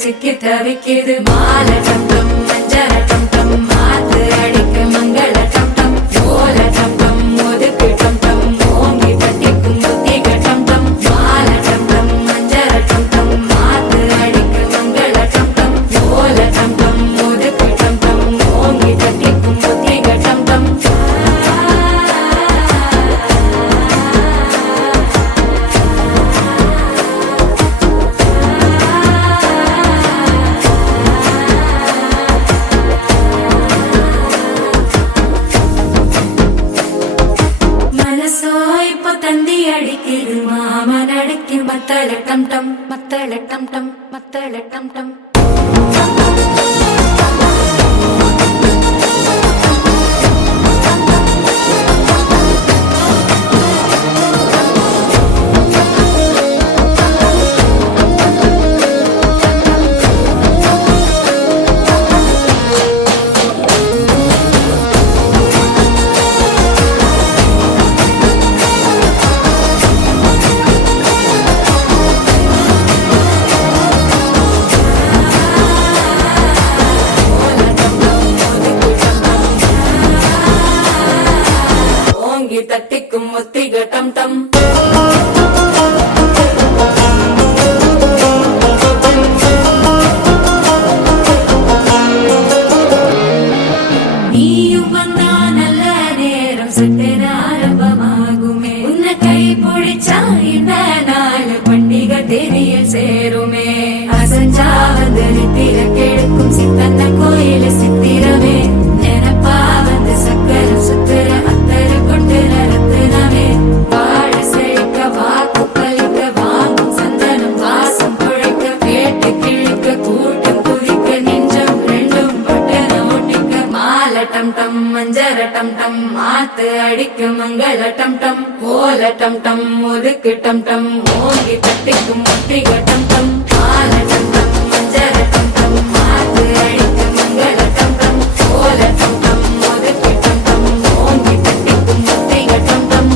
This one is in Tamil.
சிக்கி தவிக்குது மாலை டம் மஞ்சள டம் மாத்து அடிக்க மங்கள டம் ஓல டம் ஒதுக்கு டம் ஓங்கி தட்டிக்கும் புத்திக டம் மாலை டம் மஞ்சள டம் மாத்து அடிக்க மங்கள டம் ஓல டம் ஒதுக்கு டம் ஓங்கி தட்டிக்கும் புத்திக டம் தந்தி அடிக்குது மாமன் அடிக்கு மத்தள டம் டம் மத்தள டம் டம் மத்தள டம் டம் தட்டிக்கும் ஒத்திக டம் டம் நீயும் வந்தா நல்ல நேரம் சட்டென ஆரம்பமாகுமே உன்னை கை பிடிச்சா இந்த நாள் பண்டிகை தெரியல் சேருமே அசஞ்சா வந்து நித்திர கெடுக்கும் சித்தன்ன கோயில சித்திரமே நினப்பா வந்து சக்கரம் சுத்துற டம் டம் மஞ்சர டம் டம் மாத்து அடிக்க மங்கள டம் டம் ஓல டம் டம் ஒதுக்கு டம் டம் ஓங்கி தட்டிக்கும் முத்திக டம் டம் மால டம் டம் மஞ்சர டம் டம் மாத்து அடிக்க மங்கள டம் டம் ஓல டம் டம் ஒதுக்கு டம் டம் ஓங்கி தட்டிக்கும் முத்திக டம் டம்